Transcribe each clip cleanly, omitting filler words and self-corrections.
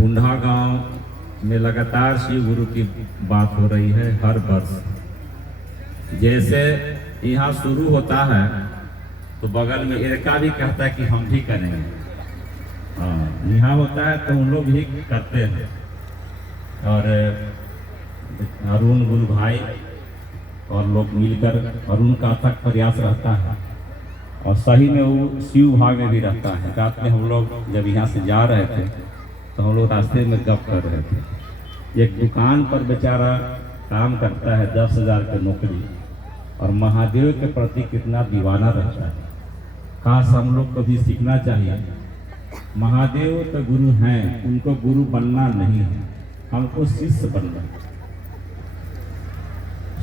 ढूंढा गांव में लगातार शिव गुरु की बात हो रही है हर वर्ष। जैसे यहाँ शुरू होता है तो बगल में इरका भी कहता है कि हम भी करेंगे। हाँ, यहाँ होता है तो उन लोग भी करते हैं। और अरुण गुरु भाई और लोग मिलकर अरुण का अथक प्रयास रहता है और सही में वो शिव भाग में भी रहता है। रात में हम लोग जब यहाँ से जा रहे थे तो हम लोग रास्ते में गप कर रहे थे। एक दुकान पर बेचारा काम करता है, 10,000 की नौकरी, और महादेव के प्रति कितना दीवाना रहता है। काश हम लोग को भी सीखना चाहिए। महादेव तो गुरु हैं, उनको गुरु बनना नहीं है, हमको शिष्य बनना है।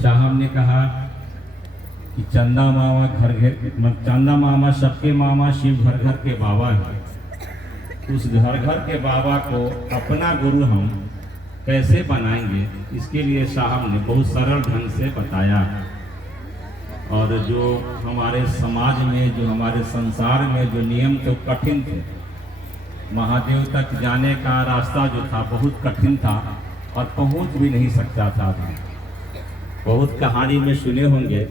साहब ने कहा कि चंदा मामा चंदा मामा सबके मामा, शिव घर घर के बाबा है। उस घर घर के बाबा को अपना गुरु हम कैसे बनाएंगे, इसके लिए साहब ने बहुत सरल ढंग से बताया। और जो हमारे समाज में, जो हमारे संसार में जो नियम थे कठिन थे, महादेव तक जाने का रास्ता जो था बहुत कठिन था और पहुंच भी नहीं सकता था। बहुत कहानी में सुने होंगे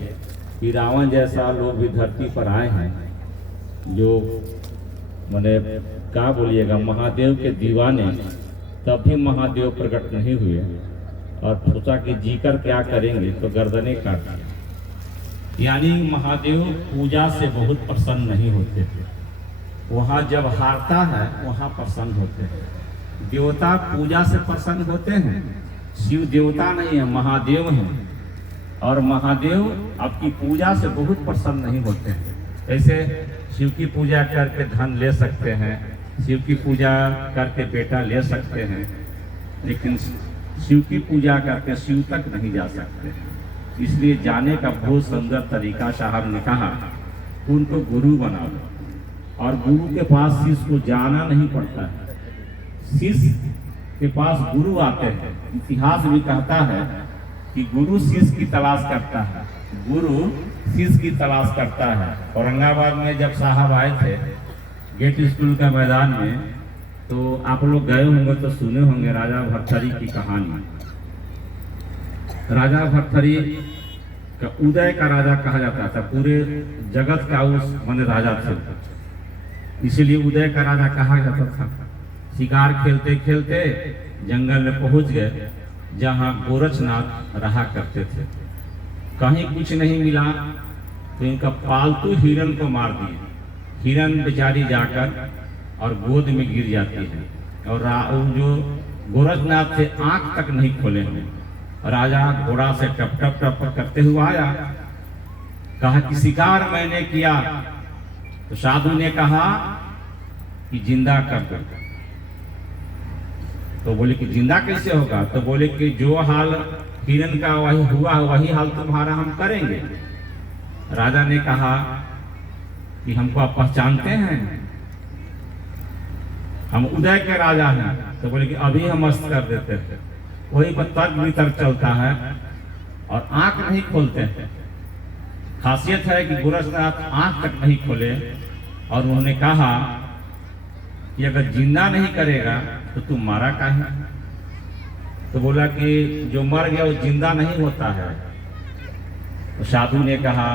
कि रावण जैसा लोग भी धरती पर आए हैं, जो मैंने क्या बोलिएगा, महादेव के दीवाने, तब भी महादेव प्रकट नहीं हुए और सोचा कि जीकर क्या करेंगे, तो गर्दनें काट दी। यानी महादेव पूजा से बहुत प्रसन्न नहीं होते थे। वहाँ जब हारता है वहाँ प्रसन्न होते हैं। देवता पूजा से प्रसन्न होते हैं, शिव देवता नहीं है, महादेव हैं। और महादेव आपकी पूजा से बहुत प्रसन्न नहीं होते हैं। ऐसे शिव की पूजा करके धन ले सकते हैं, शिव की पूजा करके बेटा ले सकते हैं, लेकिन शिव की पूजा करके शिव तक नहीं जा सकते। इसलिए जाने का बहुत सुंदर तरीका साहब ने कहा, उनको गुरु बना लो। और गुरु के पास शिष्य को जाना नहीं पड़ता है, शिष्य के पास गुरु आते हैं। इतिहास भी कहता है कि गुरु शिष्य की तलाश करता है, गुरु शिष्य की तलाश करता है। औरंगाबाद में जब साहब आए थे गेट स्कूल का मैदान में, तो आप लोग गए होंगे तो सुने होंगे राजा भर्तृहरि की कहानी। राजा भर्तृहरि का उदय का राजा कहा जाता था, पूरे जगत का उस माने राजा थे, इसीलिए उदय का राजा कहा जाता था। शिकार खेलते खेलते जंगल में पहुंच गए जहां गोरखनाथ रहा करते थे। कहीं कुछ नहीं मिला तो इनका पालतू हिरन को मार दिए। हिरन बेचारी जाकर और गोद में गिर जाती है, और जो गोरखनाथ थे आंख तक नहीं खोले हैं। राजा घोड़ा से टप टप टप करते हुए आया, कहा कि शिकार मैंने किया। तो साधु ने कहा कि जिंदा कर दो। तो बोले कि जिंदा कैसे होगा? तो बोले कि जो हाल हिरन का वही हुआ वही हाल तुम्हारा हम करेंगे। राजा ने कहा कि हमको आप पहचानते हैं, हम उदय के राजा हैं। तो बोले कि अभी हम मस्त कर देते हैं। वही पर तर्क वितर्क चलता है और आंख नहीं खोलते हैं। खासियत है कि गोरखनाथ आंख तक नहीं खोले, और उन्होंने कहा कि अगर जिंदा नहीं करेगा तो तुम मारा काहे? तो बोला कि जो मर गया वो जिंदा नहीं होता है। तो साधु ने कहा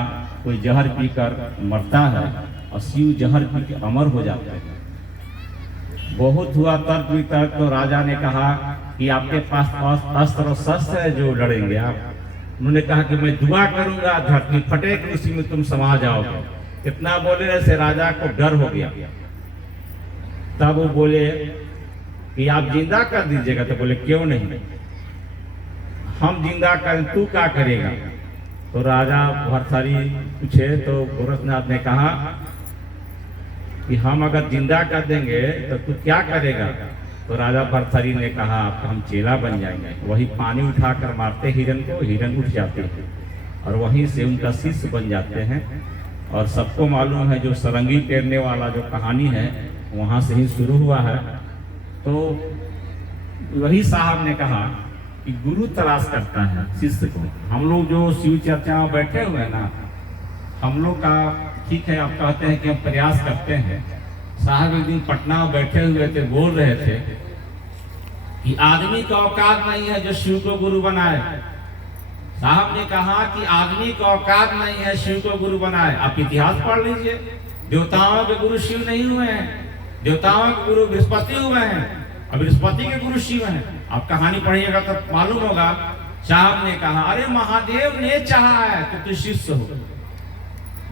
कोई जहर पीकर मरता है और शिव जहर पी के अमर हो जाते हैं। बहुत हुआ तर्क वितर्क, तो राजा ने कहा कि आपके पास अस्त्र और शस्त्र है जो लड़ेंगे आप? उन्होंने कहा कि मैं दुआ करूंगा धरती फटेगी, उसी में तुम समा जाओगे। इतना बोले से राजा को डर हो गया। तब वो बोले कि आप जिंदा कर दीजिएगा। तो बोले क्यों नहीं, हम जिंदा करें, तू क्या करेगा? तो राजा भर्तृहरि पूछे तो गोरखनाथ ने कहा कि हम अगर जिंदा कर देंगे तो तू क्या करेगा? तो राजा भर्तृहरि ने कहा आप हम चेला बन जाएंगे। वही पानी उठाकर मारते हिरन को, हिरन उठ जाते हैं और वहीं से उनका शिष्य बन जाते हैं। और सबको मालूम है जो सरंगी तैरने वाला जो कहानी है वहाँ से ही शुरू हुआ है। तो वही साहब ने कहा कि गुरु तलाश करता है शिष्य को। हम लोग जो शिव चर्चा में बैठे हुए हैं ना, हम लोग का ठीक है, आप कहते हैं कि हम प्रयास करते हैं। साहब एक दिन पटना में बैठे हुए थे, बोल रहे थे कि आदमी का औकात नहीं है जो शिव को गुरु बनाए। साहब ने कहा कि आदमी का औकात नहीं है शिव को गुरु बनाए। आप इतिहास पढ़ लीजिए, देवताओं के गुरु शिव नहीं हुए हैं, देवताओं के गुरु बृहस्पति हुए हैं, और बृहस्पति के गुरु शिव हैं। आप कहानी पढ़िएगा तो मालूम होगा। साहब ने कहा अरे महादेव ने चाहा है कि तू शिष्य हो,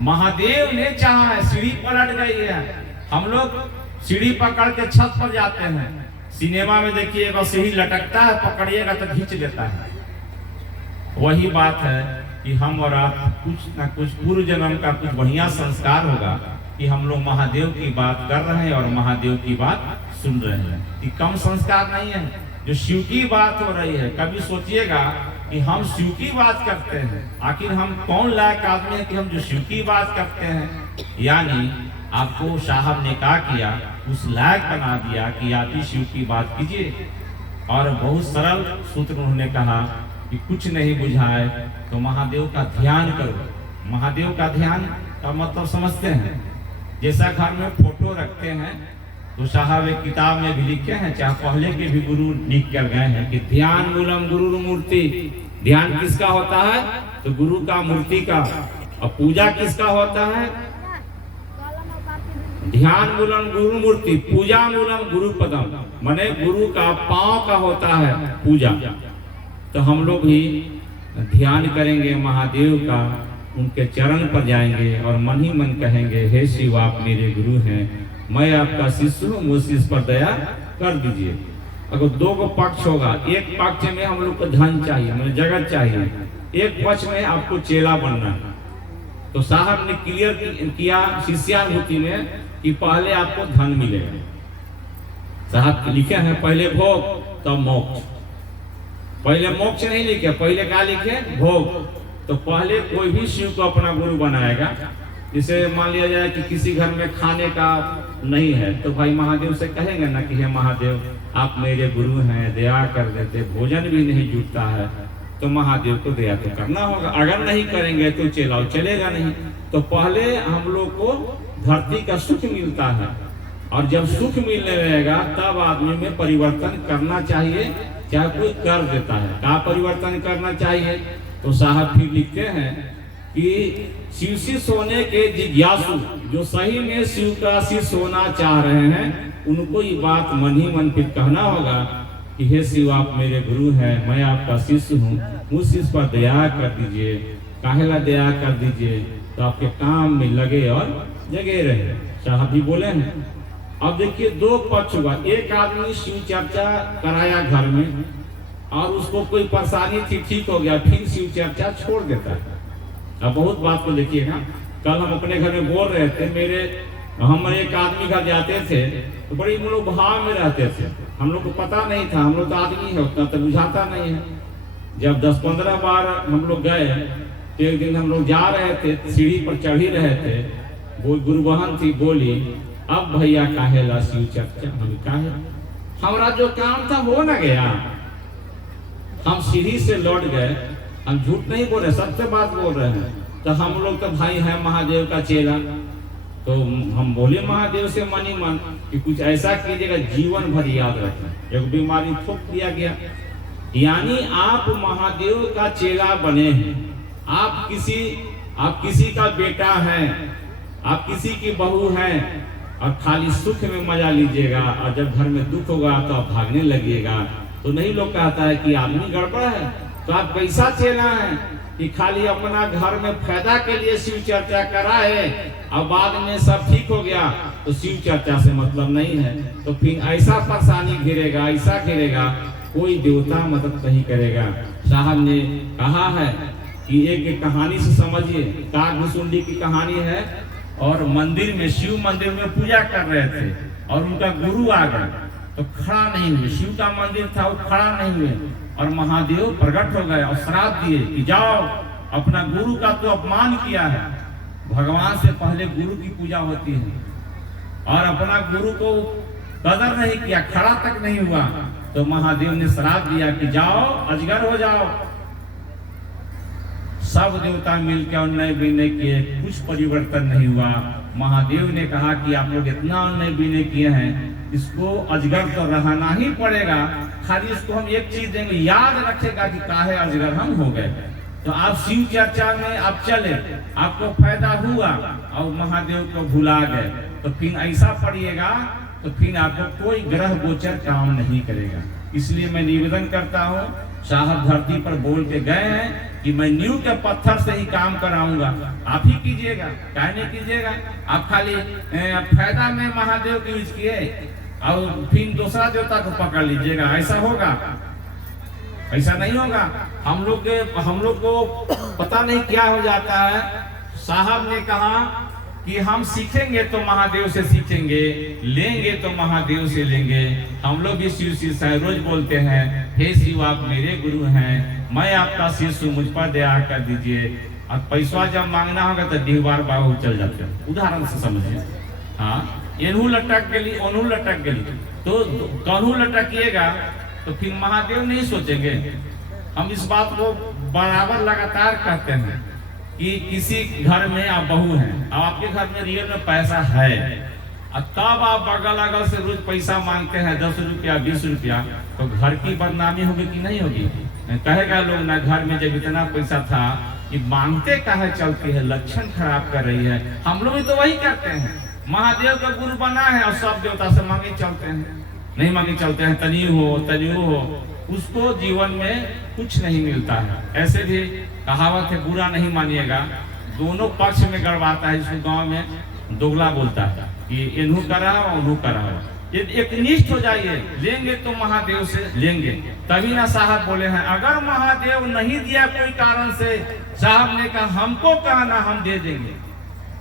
महादेव ने चाहा है। सीढ़ी पलट गई है, हम लोग सीढ़ी पकड़ के छत पर जाते हैं। सिनेमा में देखिएगा सीढ़ी लटकता है, पकड़िएगा तो खींच लेता है। वही बात है कि हम और आप कुछ ना कुछ पूर्व जन्म का कुछ बढ़िया संस्कार होगा कि हम लोग महादेव की बात कर रहे हैं और महादेव की बात सुन रहे हैं। कि कम संस्कार नहीं है जो शिव की बात हो रही है। कभी सोचिएगा कि हम शिव की बात करते हैं, आखिर हम कौन लायक आदमी है कि हम जो शिव की बात करते हैं। यानी आपको साहब ने क्या किया, उस लायक बना दिया कि आप ही शिव की बात कीजिए। और बहुत सरल सूत्र उन्होंने कहा कि कुछ नहीं बुझाए तो महादेव का ध्यान करो। महादेव का ध्यान का मतलब समझते हैं, जैसा घर में फोटो रखते हैं तो साहब एक किताब में भी लिखे हैं, चाहे पहले के भी गुरु लिख कर गए हैं कि ध्यान मूलम गुरु मूर्ति। ध्यान किसका होता है, तो गुरु का मूर्ति का। और पूजा किसका होता है, ध्यान मूलम गुरु मूर्ति, पूजा मूलम गुरु पदम, माने गुरु का पांव का होता है पूजा। तो हम लोग भी ध्यान करेंगे महादेव का, उनके चरण पर जाएंगे और मन ही मन कहेंगे हे शिव आप मेरे गुरु हैं, मैं आपका शिष्य हूँ, मुझ शिष्य पर दया कर दीजिए। अगर दो को पक्ष होगा, एक पक्ष में हम लोग को धन चाहिए, मतलब जगत चाहिए, एक पक्ष में आपको चेला बनना है। तो साहब ने क्लियर किया शिष्यानुभूति में कि पहले आपको धन मिलेगा। साहब लिखे हैं पहले भोग तब मोक्ष। पहले मोक्ष नहीं लिखे, पहले क्या लिखे, भोग। तो पहले कोई भी शिव को अपना गुरु बनाएगा। जैसे मान लिया जाए कि किसी घर में खाने का नहीं है तो भाई महादेव से कहेंगे ना कि हे महादेव आप मेरे गुरु हैं, दया कर देते, भोजन भी नहीं जुटता है, तो महादेव को दया तो करना होगा। अगर नहीं करेंगे तो चलाओ चलेगा नहीं। तो पहले हम लोग को धरती का सुख मिलता है, और जब सुख मिलने लगेगा तब आदमी में परिवर्तन करना चाहिए, चाहे कोई कर देता है। क्या परिवर्तन करना चाहिए, तो साहब फिर लिखते हैं कि शिव शिष्य होने के जिज्ञासु जो सही में शिव का शिष्य होना चाह रहे हैं, उनको ये बात मन ही मन फिर कहना होगा कि हे शिव आप मेरे गुरु हैं, मैं आपका शिष्य हूँ, मुझ शिष्य पर दया कर दीजिए। काहेला दया कर दीजिए, तो आपके काम में लगे और जगे रहे। साहब भी बोले हैं। अब देखिए दो पक्ष हुआ, एक आदमी शिव चर्चा कराया घर में और उसको कोई परेशानी थी, ठीक हो गया, फिर शिव चर्चा छोड़ देता है। अब बहुत बात को देखिएगा। कल हम अपने घर में बोल रहे थे, हम एक आदमी घर जाते थे तो बड़ी हम लोग भाव में रहते थे, हम लोग को पता नहीं था, हम लोग तो आदमी है उतना तो बुझाता नहीं है। जब 10-15 बार हम लोग गए तो एक दिन हम लोग जा रहे थे, सीढ़ी पर चढ़ ही रहे थे, वो गुरु बहन थी, बोली अब भैया काहेला शिव चर्चा। हम काहे, हमारा जो काम था हो न गया, हम सीढ़ी से लौट गए। हम झूठ नहीं बोल रहे, सत्य बात बोल रहे हैं। तो हम लोग तो भाई है महादेव का चेला, तो हम बोले महादेव से मन ही मन कि कुछ ऐसा कीजिएगा जीवन भर याद रखें। एक बीमारी थोप दिया गया, यानी आप महादेव का चेला बने हैं, आप किसी का बेटा हैं, आप किसी की बहू हैं, और खाली सुख में मजा लीजिएगा, और जब घर में दुख होगा तो आप भागने लगिएगा। तो नहीं लोग कहता है कि आदमी गड़बड़ है। तो आप कैसा चेला है कि खाली अपना घर में फायदा के लिए शिव चर्चा कराए और बाद में सब ठीक हो गया, तो शिव चर्चा से मतलब नहीं है। तो फिर ऐसा परेशानी घिरेगा, ऐसा घिरेगा, कोई देवता मदद नहीं करेगा। साहब ने कहा है कि एक कहानी से समझिए, काकभुसुंडी की कहानी है। और मंदिर में, शिव मंदिर में पूजा कर रहे थे और उनका गुरु आ गया तो खड़ा नहीं हुए। शिव का मंदिर था, वो खड़ा नहीं हुए और महादेव प्रकट हो गए और श्राप दिए कि जाओ, अपना गुरु का तो अपमान किया है। भगवान से पहले गुरु की पूजा होती है, और अपना गुरु को कदर नहीं किया, खड़ा तक नहीं हुआ, तो महादेव ने श्राप दिया कि जाओ अजगर हो जाओ। सब देवता मिलकर अन्याय विनय किए, कुछ परिवर्तन नहीं हुआ। महादेव ने कहा कि आप लोग इतना अन्याय विनय किए हैं, इसको अजगर तो रहना ही पड़ेगा, खाली इसको हम एक चीज देंगे, याद रखेगा कि काहे अजगर हम हो गए। तो आप शिव चर्चा में आप चले, आपको फायदा हुआ और महादेव को भुला गए, तो फिर ऐसा पड़िएगा तो फिर आपको कोई ग्रह गोचर काम नहीं करेगा। इसलिए मैं निवेदन करता हूँ, साहब धरती पर बोल के गए हैं कि मैं नींव के पत्थर से ही काम कराऊंगा, आप ही कीजिएगा, काहे नहीं कीजिएगा। आप खाली फायदा में महादेव की यूज किए और फिर दूसरा देवता को पकड़ लीजिएगा, ऐसा होगा? ऐसा नहीं होगा। हम लोग को पता नहीं क्या हो जाता है। साहब ने कहा कि हम सीखेंगे तो महादेव से सीखेंगे, लेंगे तो महादेव से लेंगे। हम लोग भी शिव शिव से रोज बोलते हैं, हे शिव आप मेरे गुरु हैं, मैं आपका शिष्य हूं, मुझ पर दया कर दीजिए। और पैसा जब मांगना होगा तो दीवार बाबू चल जाते हैं, उदाहरण से समझिए। हाँ, एनहू लटक गली ओनहू लटक गली, तो कन्हू लटकिएगा तो फिर महादेव नहीं सोचेंगे। हम इस बात को बराबर लगातार कहते हैं कि किसी घर में आप बहू हैं और आपके घर में रियल में पैसा है, और तब आप बगल अगल से रोज पैसा मांगते हैं 10 रुपया 20 रुपया, तो घर की बदनामी होगी कि नहीं होगी? कहेगा लोग ना, घर में जब इतना पैसा था कि मांगते काहे चलती है, लक्षण खराब कर रही है। हम लोग भी तो वही करते हैं, महादेव का गुरु बना है और सब देवता से मांगे चलते हैं, नहीं मांगे चलते हैं, तनियो हो, उसको जीवन में कुछ नहीं मिलता है। ऐसे भी कहावत है, बुरा नहीं मानिएगा, दोनों पक्ष में गड़वाता है। इसको गांव में दोगला बोलता है कि इन्हू करा उन्हू करा। एक निष्ठ हो जाइए, लेंगे तो महादेव से लेंगे। तभी ना साहब बोले हैं, अगर महादेव नहीं दिया कोई कारण से, साहब ने कहा हमको कहा ना, हम दे देंगे।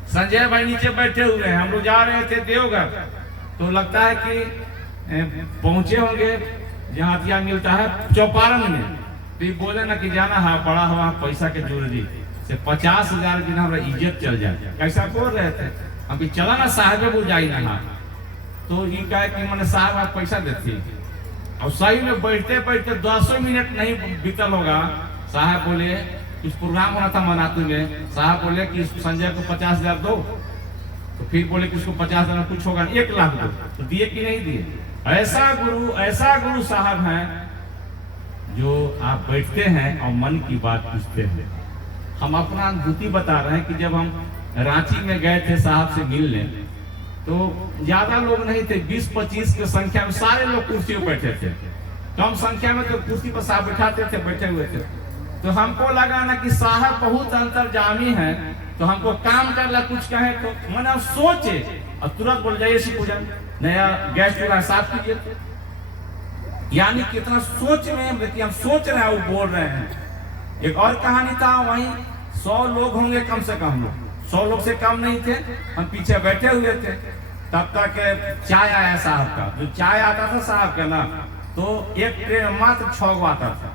संजय भाई नीचे बैठे हुए हैं, हम लोग जा रहे थे देवघर, तो लगता है कि पहुंचे होंगे जहाँ हथियार मिलता है चौपारण में, तो ये बोले ना कि जाना है पड़ा हुआ पैसा के जरूरी से 50,000 बिना हमारा इज्जत चल जाए। कैसा बोल रहे थे हम, चला ना साहब वो जाई ना, तो ये कहे कि मैंने साहब आप पैसा देती, और सही में बैठते बैठते 10 मिनट नहीं बीतल होगा, साहब बोले कुछ प्रोग्राम होना था मनातू में, साहब बोले कि संजय को 50,000 दो, तो फिर बोले कि उसको 50,000 कुछ होगा 1 लाख दो, तो दिए कि नहीं दिए? ऐसा गुरु साहब हैं जो आप बैठते हैं और मन की बात पूछते हैं। हम अपना अनुभूति बता रहे हैं कि जब हम रांची में गए थे साहब से मिलने, तो ज्यादा लोग नहीं थे, 20-25 की संख्या में सारे लोग कुर्सी पर बैठे थे। कम संख्या में तो कुर्सी पर साहब बैठाते थे, बैठे हुए थे। तो हमको लगा ना कि साहब बहुत अंतर्जामी है, तो हमको काम करला कुछ कहे तो मैंने सोचे और तुरंत बोल जाइए श्री पूजन नया गैस चूल्हा साफ कीजिए। यानी कितना सोच में कि हम सोच रहे हैं, वो बोल रहे हैं। एक और कहानी था, वहीं 100 लोग होंगे कम से कम, लोग 100 लोग से कम नहीं थे, हम पीछे बैठे हुए थे। तब तक चाय आया साहब का, जो चाय आता था साहब का ना, तो एक ट्रे में मात्र 6 गो आता था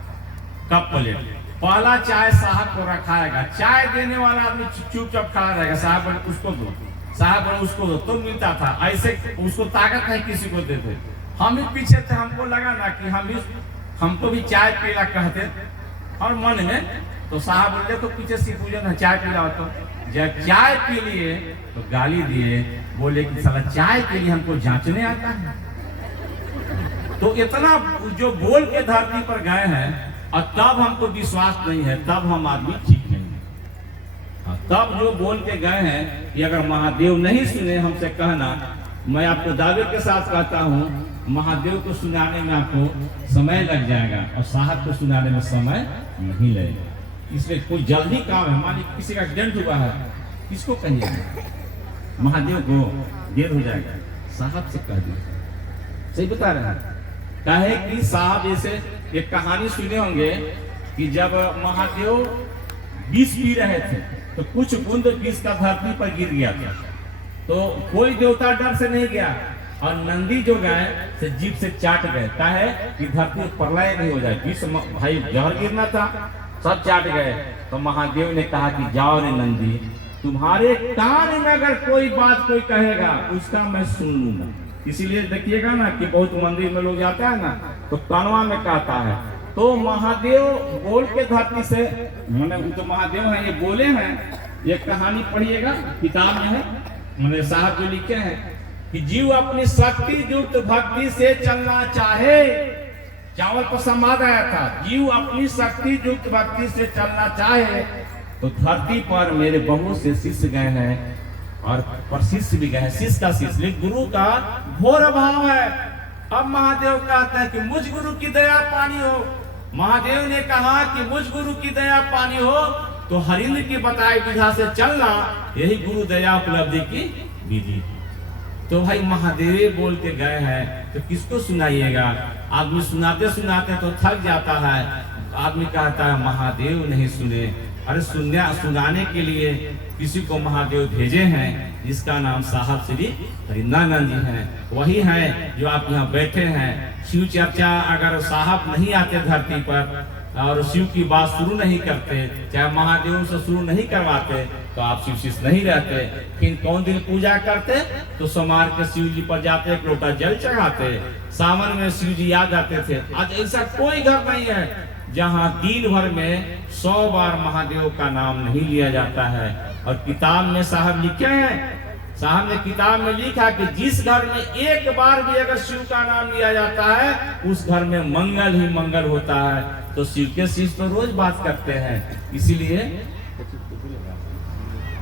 कप प्लेट। पहला चाय साहब को रखाएगा, चाय देने वाला आदमी चुपचाप खड़ा रहेगा, साहब बोले उसको दो, साहब बोले उसको दो, तो मिलता था। ऐसे उसको ताकत नहीं किसी को देते। हम ही पीछे थे, हमको लगा ना कि हमको भी चाय पीला कहते और मन में, तो साहब बोले तो पीछे से पूजन है चाय पीला। तो जब चाय पी लिए तो गाली दिए, बोले कि साला चाय के लिए हमको जांचने आता है। तो इतना जो बोल के धरती पर गए हैं, और तब हमको विश्वास नहीं है, तब हम आदमी ठीक नहीं है। तब जो बोल के गए हैं कि अगर महादेव नहीं सुने हमसे कहना, मैं आपको दावे के साथ कहता हूँ महादेव को सुनाने में आपको समय लग जाएगा और साहब को सुनाने में समय नहीं लगेगा। इसमें कोई जल्दी काम है, मान लीजिए किसी का एक्सीडेंट हुआ है, किसको कहिएगा? महादेव को देर हो जाएगा, साहब से कह दीजिए। सही बता रहे हैं। कहे कि साहब जैसे एक कहानी सुने होंगे कि जब महादेव विष पी रहे थे तो कुछ बूंद विष का धरती पर गिर गया था, तो कोई देवता डर से नहीं गया और नंदी जो गए से जीप से चाट गए, काहे कि धरती प्रलय नहीं हो जाए। विष भाई जहर गिरना था, सब चाट गए। तो महादेव ने कहा कि जाओ रे नंदी, तुम्हारे कान में अगर कोई बात कोई कहेगा उसका मैं सुन लूंगा। इसीलिए देखिएगा ना कि बहुत मंदिर में लोग जाता है ना, तो कानवा में कहता है, तो महादेव बोल के धरती से, मैंने तो महादेव है ये बोले हैं। एक कहानी पढ़िएगा, किताब में है, मैंने साहब जो लिखे हैं कि जीव अपनी शक्ति युक्त भक्ति से चलना चाहे, चावल पर संवाद आया था, जीव अपनी शक्ति युक्त भक्ति से चलना चाहे तो धरती पर मेरे बहुत से शिष्य गए हैं और शिष्य भी गए हैं, शिष्य का शिष्य, लेकिन गुरु का घोर अभाव है। अब महादेव कहते हैं कि मुझ गुरु की दया पानी हो। महादेव ने कहा कि मुझ गुरु की दया पानी हो तो हरिंद्र की बताई विधा से चलना, यही गुरु दया उपलब्धि की विधि। तो भाई महादेव बोल के गए हैं तो किसको सुनाइएगा? आदमी सुनाते सुनाते तो थक जाता है, आदमी कहता है महादेव नहीं सुने। अरे सुनाने के लिए किसी को महादेव भेजे हैं, जिसका नाम साहब श्री हरिंद्रानंद जी हैं। वही हैं जो आप यहाँ बैठे हैं। शिव चर्चा अगर साहब नहीं आते धरती पर और शिव की बात शुरू नहीं करते, चाहे महादेव से शुरू नहीं करवाते, तो आप शिव शिष्य नहीं रहते। फिर कौन दिन पूजा करते? तो सोमवार के शिव जी पर जाते, एक लोटा जल चढ़ाते, सावन में शिव जी याद आते थे। आज ऐसा कोई घर नहीं है जहाँ दिन भर में 100 बार महादेव का नाम नहीं लिया जाता है। और किताब में साहब लिखे हैं, साहब ने किताब में लिखा कि जिस घर में एक बार भी अगर शिव का नाम लिया जाता है, उस घर में मंगल ही मंगल होता है। तो शिव के शिष्य तो रोज बात करते हैं, इसीलिए।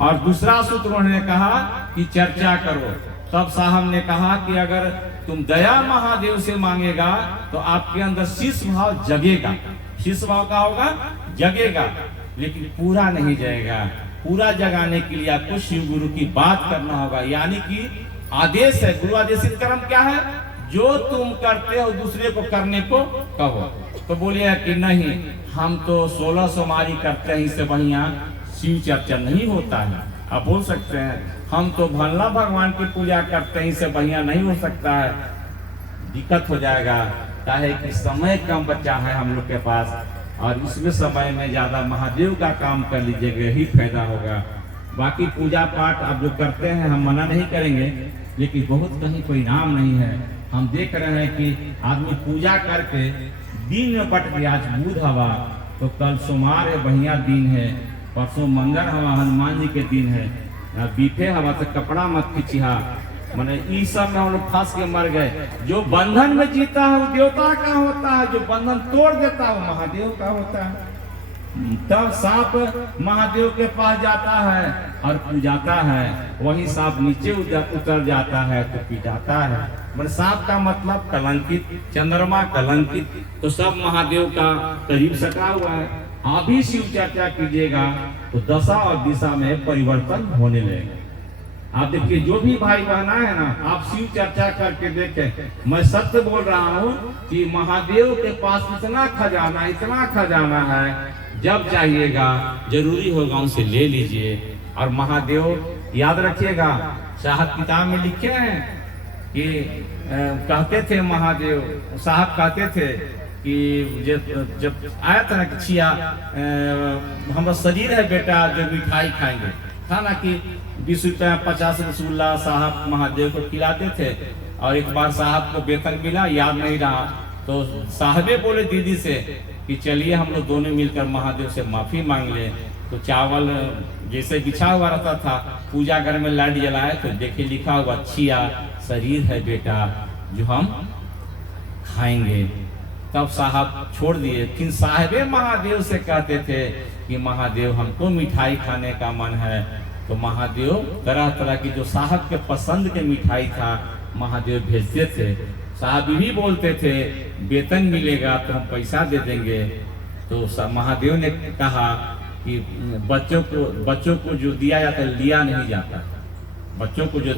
और दूसरा सूत्र उन्होंने कहा कि चर्चा करो। तब साहब ने कहा कि अगर तुम दया महादेव से मांगेगा तो आपके अंदर शिष्य भाव जगेगा। शिष्य भाव का होगा, जगेगा, लेकिन पूरा नहीं जाएगा। पूरा जगाने के लिए आपको शिव गुरु की बात करना होगा, यानी कि आदेश है। गुरु आदेशित कर्म क्या है? जो तुम करते हो दूसरे को करने को कहो। तो बोलिए कि नहीं, हम तो 16 सोमवारी करते हैं, इससे बढ़िया शिव चर्चा नहीं होता है। आप बोल सकते हैं हम तो भोला भगवान की पूजा करते हैं, इससे बढ़िया नहीं हो सकता है। दिक्कत हो जाएगा, काहे कि समय कम बचा है हम लोग के पास, और इसमें समय में ज्यादा महादेव का काम कर लीजिएगा, यही फायदा होगा। बाकी पूजा पाठ आप जो करते हैं हम मना नहीं करेंगे, लेकिन बहुत कहीं कोई नाम नहीं है। हम देख रहे हैं कि आदमी पूजा करके दिन में बट गया। आज बुध हवा तो कल सोमवार है, बढ़िया दिन है, परसों मंगल हवा हनुमान जी के दिन है, बीफे हवा तो कपड़ा मत खिंचिहा। मैंने इस सब में हम लोग फंस के मर गए। जो बंधन में जीता है वो देवता का होता है, जो बंधन तोड़ देता है वो महादेव का होता है। तब सांप महादेव के पास जाता है और पूजाता है, वही सांप नीचे उतर जाता है तो पिटाता है। मतलब सांप का मतलब कलंकित, चंद्रमा कलंकित, तो सब महादेव का करीब सटा हुआ है। आप भी शिव चर्चा कीजिएगा तो दशा और दिशा में परिवर्तन होने लगेगा। आप देखिए, जो भी भाई बहना है ना, आप शिव चर्चा करके देखें। मैं सत्य बोल रहा हूँ कि महादेव के पास इतना खजाना है, जब चाहिएगा जरूरी होगा उनसे ले लीजिए। और महादेव याद रखिएगा, साहब किताब में लिखे हैं कि कहते थे महादेव, साहब कहते थे कि जब आया था ना कि छिया हमारा शरीर है बेटा जो मिठाई खाएंगे, था ना कि 20 रुपया 50 रसगुल्ला साहब महादेव को खिलाते थे। और एक बार साहब को वेतन मिला, याद नहीं रहा, तो साहबे बोले दीदी से कि चलिए हम लोग दोनों मिलकर महादेव से माफी मांग ले। तो चावल जैसे बिछा हुआ रहता था, पूजा घर में लाइट जलाए तो देखिए लिखा हुआ, छिया शरीर है बेटा जो हम खाएंगे। तब साहब छोड़ दिए। फिर साहबे महादेव से कहते थे कि महादेव हमको मिठाई खाने का मन है। तो महादेव तरह तरह की जो साहब के पसंद के मिठाई था महादेव भेजते थे। साहब भी बोलते थे वेतन मिलेगा तो हम पैसा दे देंगे। तो महादेव ने कहा कि बच्चों को जो दिया जाता है लिया नहीं जाता, बच्चों को जो